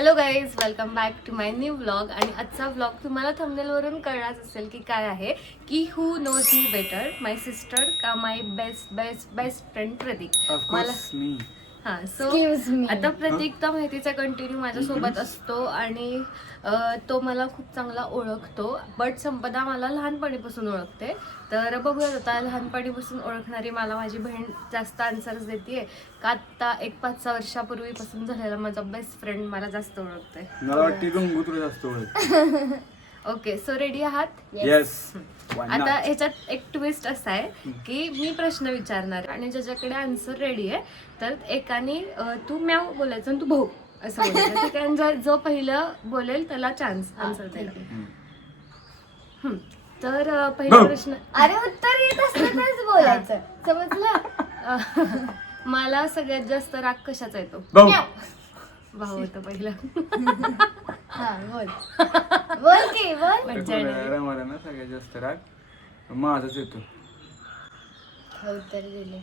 Hello guys, welcome back to my new vlog. आणि आजचा vlog तुम्हाला थंबनेलवरून कळलाच असेल की काय आहे, की who knows me better, my sister का my best best best friend Prateek. मला सो आता प्रतीक तर माहितीचा कंटिन्यू माझ्यासोबत असतो आणि तो मला खूप चांगला ओळखतो. बट संपदा मला लहानपणीपासून ओळखते. तर बघूयात आता लहानपणीपासून ओळखणारी मला माझी बहीण जास्त आन्सर्स देते का आत्ता 1-5 वर्षापूर्वीपासून झालेला माझा बेस्ट फ्रेंड मला जास्त ओळखते. मला वाटते गंगू तुला जास्त ओळख. ओके, सो रेडी आहात? येस. आता ह्याच्यात एक ट्विस्ट असा आहे की मी प्रश्न विचारणार आणि ज्याच्याकडे आन्सर रेडी आहे तर एकाने तू म्याव बोलायचं आणि तू भाऊ असं बोलायचं. ठीक आहे? जो पहिलं बोलेल त्याला चान्स आन्सर द्यायला. तर पहिला प्रश्न, अरे उत्तर येत असलं तरच बोलायचं, समजलं? मला सगळ्यात जास्त राग कशाचा येतो? भाऊ. भाऊ होतं पहिला. हा बोल बोल की बोल. मला ना सगळ्यात जास्त राग माझाच येतो. उत्तर दिले.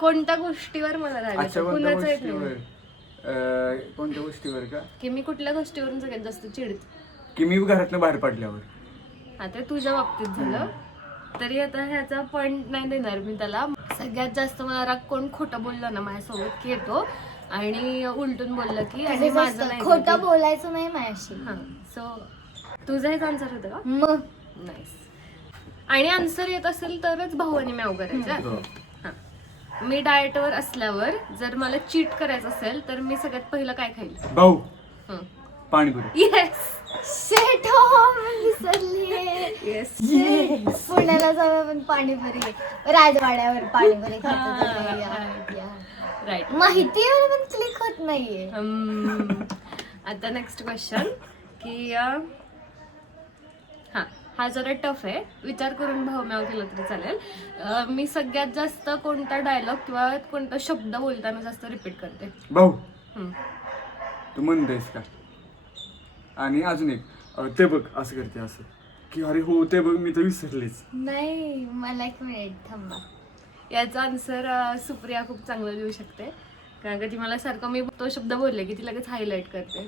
कोणत्या गोष्टीवर मला राग अच्छा, येतो? कोणत्या कुणाचं येत गोष्टीवर? नाही. कोणत्या गोष्टीवर का? की मी कुठल्या गोष्टीवरून सगळ्यात जास्त चिडते? की मी घरातनं बाहेर पडल्यावर. आता तुझ्या बाबतीत झालं तरी आता ह्याचा पॉइंट नाही देणार मी त्याला. सगळ्यात जास्त मला राग कोण खोटं बोललं ना माझ्यासोबत की येतो आणि उलटून बोललं की आणि माझं नाही खोटं बोलायचं नाही माझ्याशी. हा, सो तुझं हेच आन्सर होतं का? मग नाईस. आणि आन्सर येत असेल तरच भाऊ आणि म्याव करायचं. हो. हा, मी डाएटवर असल्यावर जर मला चीट करायचं असेल तर मी सगळ्यात पहिलं काय खाईल? भाऊ. पाणीपुरी. येस शेट हो, मी विसरलीये. येस. शेट. पुण्याला जाऊ आपण पाणीपुरी, राजवाड्यावर पाणीपुरी खातो. राईट. माहिती आहे पण क्लिक होत नाहीये. आता नेक्स्ट क्वेश्चन की हा जरा टफ आहे, विचार करून भाऊ म्याव केलं तरी चालेल. मी सगळ्यात जास्त कोणता डायलॉग किंवा कोणता शब्द बोलताना जास्त रिपीट करते? भाऊ. हम्म. तू म्हणतेस का? आणि अजून एक, ते बघ असं करते असं की अरे हो ते बघ मी तर विसरलेच. नाही, मला एक मिनिट थांबा. याचा आन्सर सुप्रिया खूप चांगलं देऊ शकते, कारण का ती मला सारखं मी तो शब्द बोलले की ती लगेच हायलाइट करते.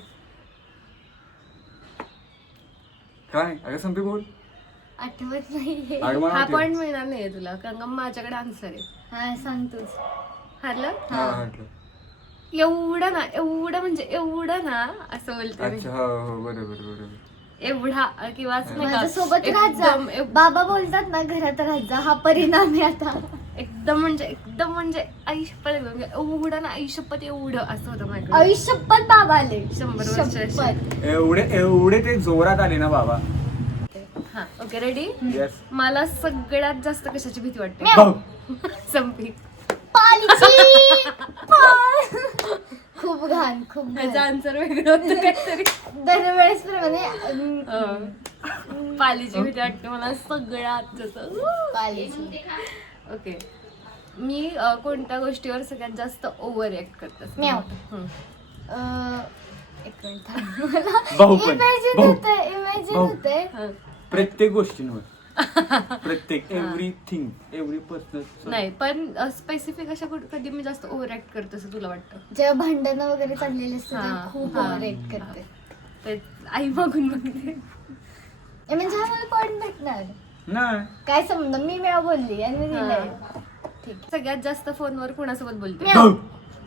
काय अगं संपे बोल. आठवत नाहीये. अगं मला हा वाटलं. पॉइंट मिळणार नाहीये तुला, कारण का माझ्याकडे आन्सर आहे. हा सांग तूच. हारलं? हा, वाटलं. एवढं ना, एवढं म्हणजे एवढं ना असं बोलते मी. अच्छा, हो हो बरोबर बरोबर. एवढा किंवा असं नाही का, माझ्यासोबत राहत जा. बाबा बोलतात ना घरात राहत जा, हा परिणाम आहे आता. एकदम म्हणजे आयुष्यपत एवढं ना, आयुष्यपत एवढं असं होतं माझ्याकडे. आयुष्यपत बाबा आले. 100 वर्ष. एवढे ते जोरात आले ना बाबा. हा, ओके, रेडी? येस. मला सगळ्यात जास्त कशाची भीती वाटते? भाऊ. संपी. पालीची. खूप घाण, खूप त्याचं घाण. आन्सर वेगळं होतं काहीतरी. दरवेळेस प्रमाणे पालीची भीती वाटते मला सगळ्यात जास्त. पालीची. ओके, मी कोणत्या गोष्टीवर सगळ्यात जास्त ओव्हर ऍक्ट करते? म्याव. एक मिनिट थांब. मला भाऊ पण. इमॅजिन भाऊ. इमॅजिन भाऊ. होते. प्रत्येक गोष्टींवर. प्रत्येक एव्हरीथिंग एव्हरी पर्सनल. नाही, पण स्पेसिफिक अशा कधी मी जास्त ओव्हर ऍक्ट करते असं तुला वाटतं? जेव्हा भांडणं वगैरे चाललेली असते हा, तेव्हा खूप हा. ओव्हरएक्ट करते. ते आई बघून बघते. म्हणजे हा मला पॉइंट भेटणार नाही. काय समजा मी मेळा बोलली आणि मी दिलंय. ठीक. सगळ्यात जास्त फोनवर कोणासोबत बोलते? भाऊ.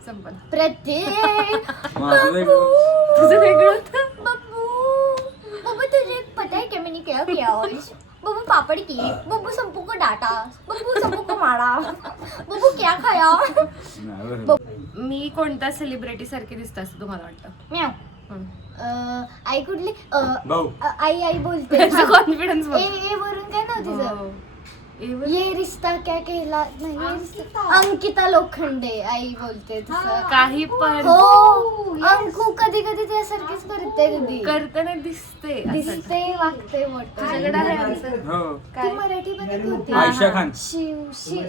संपल. प्रत्येक. माझं वेगळं. तुझं वेगळं होतं. बब्बू बब्बू तुझे पता है क्या मैंने क्या किया आज? बब्बू पापड़ की, बब्बू संपू को डांटा, बब्बू संपू को मारा, बब्बू क्या खाया? नाही, बरोबर. मी कोणत्या सेलिब्रिटी सारखी दिसते असं तुम्हाला वाटतं? म्याव. आई कुठली? भाऊ. आई आई बोलते. कॉन्फिडन्स ए वरून काय नाव तिचं? ये रिश्ता क्या कहला नाही, ये रिश्ता. अंकिता लोखंडे आई बोलते तसं. काही पण हो, अंकू कधी कधी त्यासारखीच करते दीदी. करताना दिसते असं. दिसते, वागते, मोठं. तुझ्याकडे आहे answer? हो. ती मराठीमध्ये होती. आयशा खान.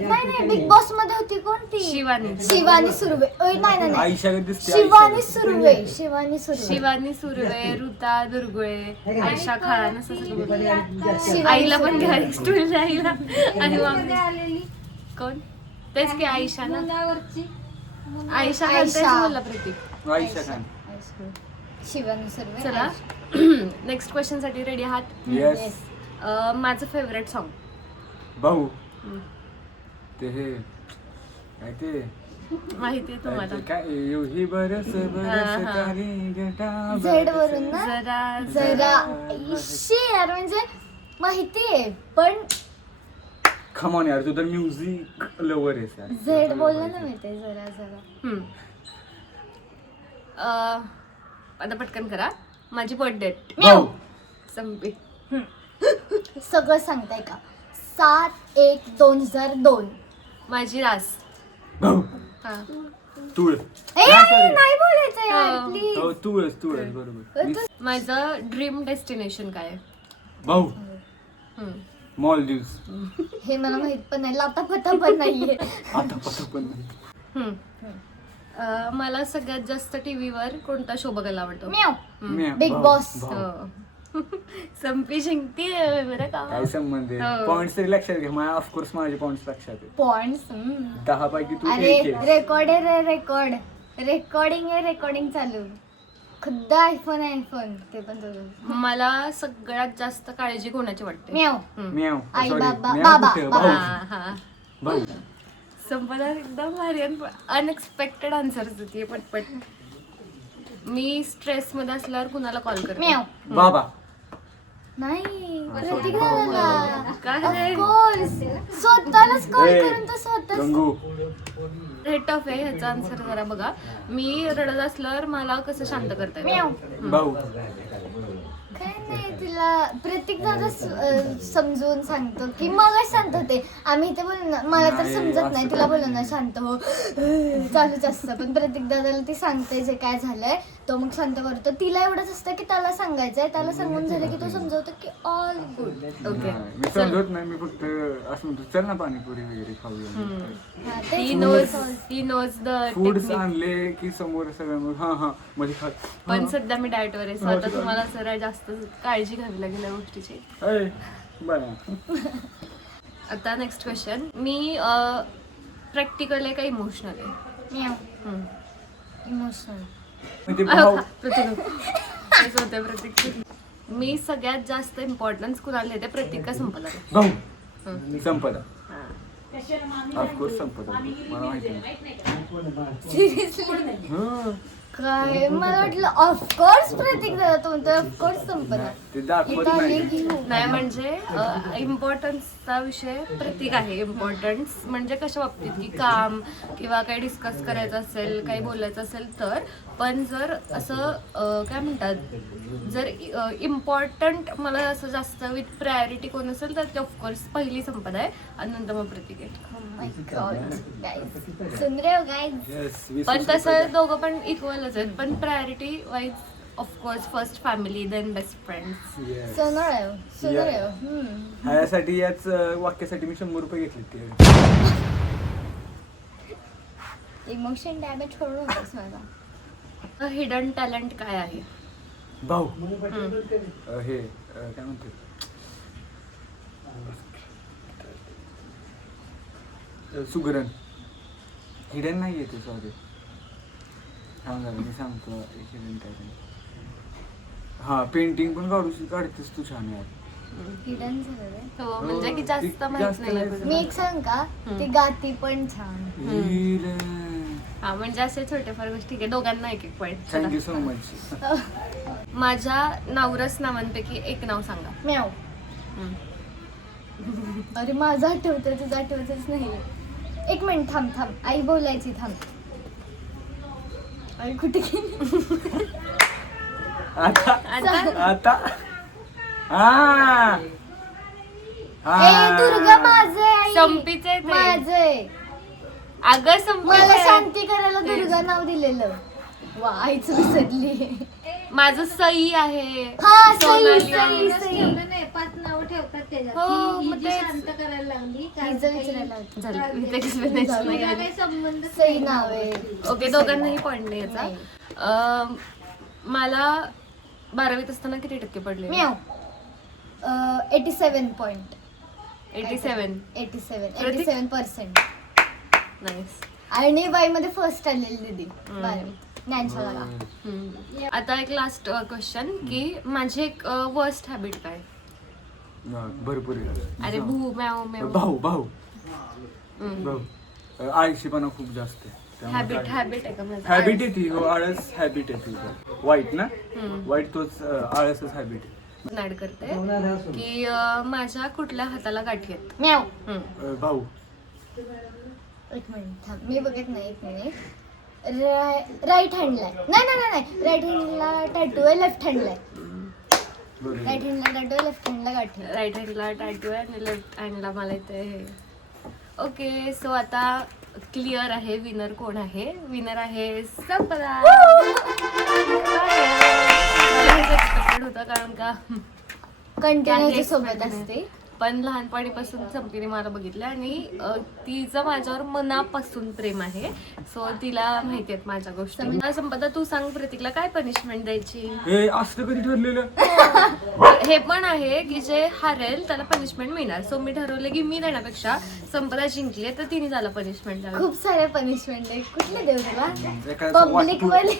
नाही बिग बॉस मध्ये होती कोणती? शिवानी. शिवानी सुर्वे. नाही आयशा दिसते. शिवानी सुर्वे. शिवानी सुर्वे. शिवानी सुर्वे, ऋता दुर्गुळे, आयशा खान असं सगळं बोलते. शिवानी आईला पण सुर्वे. घ्या, स्टोरीला आईला. आणि मग कोण? तेच की आयशा ना. आयशा खान तेच आयशा. बोलला प्रतीक. आयशा खान. शिवानी सर्वे. चला नेक्स्ट क्वेश्चन साठी रेडी आहात? येस. माझं फेवरेट सॉन्ग भाऊ ते हे काय ते माहिती आहे तुम्हाला? काय युही बरस बरस हा. कारी गटा झेड वरून ना जरा जरा इशी यार, म्हणजे माहितीये पण खमॉन यार, तू तर म्युझिक लवर आहेस यार. झेड बोललं ना मी ते जरा जरा. हम्म. आता पटकन करा. माझी बर्थ डेट भाऊ संपी. सगळं सांगताय का? 7/1/2002. माझी रास. भाऊ हा. तुळ. नाही बोलायचं यार हो. प्लीज. हो तुळस तुळस बरोबर. माझं ड्रीम डेस्टिनेशन काय आहे? भाऊ हम्म. मॉलदीव्स. हे मला माहित पण नाही, लाता पता पण नाहीये. आता पता पण नाही. हम्म. मला सगळ्यात जास्त टीव्हीवर कोणता शो बघायला आवडतो? म्याव. म्या, Big भाऊ, Boss. भाऊ. हो. संपी जिंकती बरं का? काय संबंध आहे? हो. पॉइंट्स तरी लक्षात घे. मला ऑफकोर्स माझे पॉइंट्स लक्षात आहे. पॉइंट्स. 10 पैकी तू अरे 1 आहे. रेकॉर्ड आहे रे, रेकॉर्डिंग आहे, रेकॉर्डिंग चालू. खुद्द आयफोन ते पण तुझं. मला सगळ्यात जास्त काळजी कोणाची वाटते? म्याव. हम्म. म्याव. आई, Sorry, बाबा, म्याव बाबा, कुठं? बाबा. भाऊ. हा, हा. भाऊ. संपदा एकदम भारी अनएक्सपेक्टेड आन्सर होती पटपट. मी स्ट्रेस मध्ये असल्यावर कुणाला कॉल करते? म्याव. बाबा. नाही sorry. प्रतीक दादाला. काय Of रे? course. स्वतःलाच कॉल ए, करून तर स्वतःच. गंगू. हे टफ आहे ह्याचा आन्सर जरा बघा. मी रडत असल्यावर मला कसं शांत करता म्याव. येतं? भाऊ. काय नाही तिला प्रतीक दादा समजून सांगतो की मग शांत होते. आम्ही इथे बोललो ना, मला तर नाही, समजत नाही, असं तिला काय बोललो ना शांत हो चालूच असतं. पण प्रतीक दादाला ती सांगते जे काय झालंय, तो मग शांत करतो. तिला एवढंच असतं की त्याला सांगायचंय, त्याला सांगून झालं की तो समजवतो की ऑल गुड. ओके. नाही, मी समजत नाही. मी फक्त असं म्हणतो चल ना पाणीपुरी वगैरे खाऊया. ही नोज द फूड्स आणले की समोर सगळं मग हा हा मध्ये खात. पण सध्या मी डाएटवर आहे, so आता तुम्हाला जरा जास्त काळजी घ्यावी लागेल या गोष्टीची. अय, बरं. आता नेक्स्ट क्वेश्चन. मी प्रॅक्टिकल आहे का इमोशनल आहे? म्याव. इमोशनल. म्हणजे भाऊ. तेच होते प्रतीक. मी सगळ्यात जास्त इम्पॉर्टन्स कुणाला देते, प्रतीक का संपदा? भाऊ. संपदा. ऑफकोर्स संपदा. मला माहिती नाही. सिरियसली हं. काय मला वाटलं ऑफकोर्स प्रतीक दादा, तो म्हणतो ऑफकोर्स संपदा. ते दाखवत नाही. नाही म्हणजे इम्पॉर्टन्सचा विषय प्रतीक आहे. इम्पॉर्टन्स म्हणजे कशा बाबतीत की काम किंवा काही डिस्कस करायचं असेल, काही बोलायचं असेल तर. पण जर असं काय म्हणतात, जर इम्पॉर्टंट मला असं जास्त विथ प्रायोरिटी कोण असेल तर ते ऑफकोर्स पहिली संपदा आहे आणि नंतर मग प्रतीक आहे. माय गॉड गाइस, सुन रहे हो गाइस? Yes, 20 पण रुपये तसं द्या. दोघं पण इक्वलच आहेत, पण priority wise of course first family then best friends. Yes. सुन रहे हो, सुन Yeah. रहे हो. ह्यासाठी याच वाक्यासाठी मी 100 रुपये घेतले ते. इमोशन डॅमेज करून होतच माझा. हिडन टॅलेंट काय आहे? भाऊ. हम्म. हे काय म्हणते सुगरण. हिडन नाही येते सॉरी. सांग झालं मी सांगतो हिडन टॅलेंट. हा पेंटिंग पण काढतेस तू छान यार. हिडन झालं रे. हो म्हणजे की जास्त ती माहित जास्त नाही नाही. लागत. मी एक सांग का, ती गाती पण छान. हिडन. हा म्हणजे असे छोटेफार गोष्टी. ठीक आहे, दोघांना एक एक पॉईंट. Thank you so much. माझ्या नावरस नावांपैकी एक नाव सांगा. म्याव. हम्म. अरे माझं आठवतं, तुझं आठवतच नाही. एक मिनिट थांब थांब, आई बोलायची, थांब. आई कुठे गेली? आता आता आता हा ए दुर्गा माझं आहे आई. संपीचं आहे ते. माझं आहे. अगं संपी मला आहे. शांती करायला दुर्गा नाव दिलेलं. वा आईच विसरली. माझं सई आहे. हा सई सोनाली सई आहे. सई. नाही 5 नावं ठेवतात त्याच्यात. हो, ही मग जी तेच. शांत करायला लागली तिचं विचारायला होतं. झालं, इथे explanations नाही तिला आली. काही संबंध सई नाव आहे. ओके, दोघांनाही पॉईंट नाही नाही. याचा. मला 12वीत असताना किती टक्के पडले? म्याव. 87 पॉइंट. 87. 87% नाईस. आणि बाई मध्ये फर्स्ट आलेली दीदी. हम्म. 12वीत. ज्ञानशाळाला. आता एक लास्ट क्वेश्चन की माझी एक वर्स्ट हॅबिट काय? भरपूर आहे. अरे भू मॅव मॅव भाऊ भाऊ भाऊ आळशीपणा खूप जास्त आहे. हॅबिट आहे का माझं? हॅबिट आहे ती. हो, आळस हॅबिट आहे ती. वाईट ना, वाईट तोच आळसच हॅबिट आहे. ऍड करते की माझ्या कुठल्या हाताला गाठी आहेत? म्याव. भाऊ एक मिनिट थांब, मी बघत नाही. एक मिनिट. राईट हँडला नाही राईट हँडला टॅटू आहे, लेफ्ट हँडला आहे. बरोबर. राईट हँडला टॅटू आहे, लेफ्ट हँडला गाठी आहे. राईट हँडला टॅटू आहे आणि लेफ्ट हँडला मला इथे हे. ओके, सो आता क्लिअर आहे विनर कोण आहे. विनर आहे संपदा. एक्सपेक्टेड होतं कारण का कंटिन्यू सोबत असते. पण लहानपणीपासून संपीने मला बघितलं आणि तिचं माझ्यावर मनापासून प्रेम आहे. सो तिला माहिती आहेत माझ्या गोष्टी. संपदा तू सांग प्रतीकला काय पनिशमेंट द्यायची? हे असं कधी ठरलेलं? हे पण आहे की जे हारेल त्याला पनिशमेंट मिळणार. सो मी ठरवलं की मी देण्यापेक्षा संपदा जिंकली तर तिने त्याला पनिशमेंट द्यावी. खूप सारे पनिशमेंट आहे. कुठले देऊ तुला? एखादं पब्लिक वाटतं. वाली.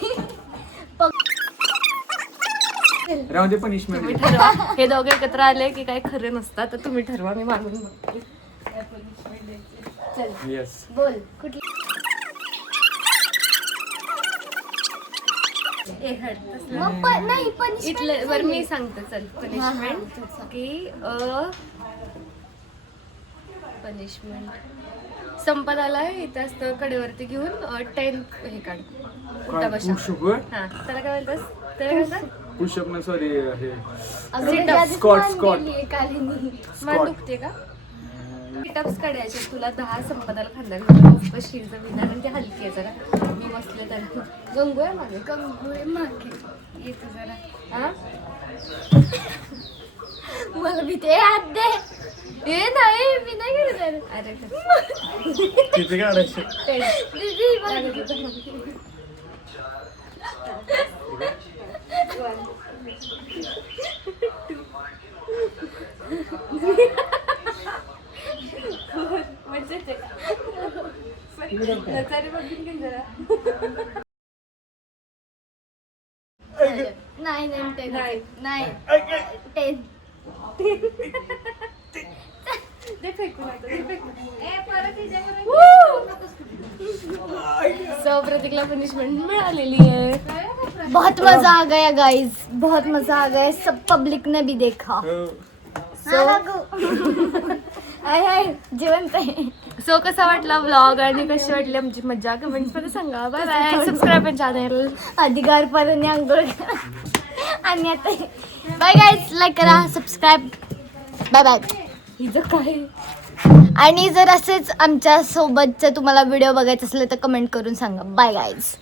राहून दे पनिशमेंट. तुम्ही ठरवा. हे दोघे एकत्र आले की काही खरे नसतात तर तुम्ही ठरवा. मी मागून बघते काय punishment द्यायची. चल येस. बोल कुठली? ए हट तसलं. मग नाही पनिशमेंट. इथले वर मी सांगते. चल हा, पनिशमेंट हा. की पनिशमेंट संपदाला इथं असतं कडेवरती घेऊन 10 हे काढ. उठा बशा. हा त्याला काय बोलतस? त्याला काय बोलतात? पुशअप ना, सॉरी हे अगं Sit-up, आधीच squat, मान squat. गेलीये कालीनी. मान दुखते का? पिटअप्स काढायचे तुला 10 संपदाला खांद्याला शिरचं विधान आणि ते हलकी आहे जरा. मी बसले तर गंगू आहे माझे. कंगुळे मागे. येतो जरा. हा मला भीती आहे, हात दे. ए नाही मी नाही गेले तर. अरे तिथे काढायचं. दीदी बघ. म्हणजे ते नचारी बघून घे जरा. नाही नाही. नाही 10. ते फेकून आता, ते फेकून. ए, परत हिच्याकडे सो प्रतीकला पनिशमेंट मिळालेली आहे. बहुत मजा आ गया गाइस, बहुत मजा आ गया. सब पब्लिक ने भी देखा. हाय जिवंत आहे. सो कसा वाटला व्लॉग आणि कशी वाटली आमची मजा कमेंट्स मध्ये सांगा. Bye bye. Subscribe channel. अधिकार पर्यंत आंघोळ करा. आणि आता बाय गाइस, लाईक करा, सबस्क्राईब. Bye bye. हिचं काय आणि जर असेच आमच्या सोबतचे तुम्हाला व्हिडिओ बघायचे असले तर कमेंट करून सांगा. Bye guys.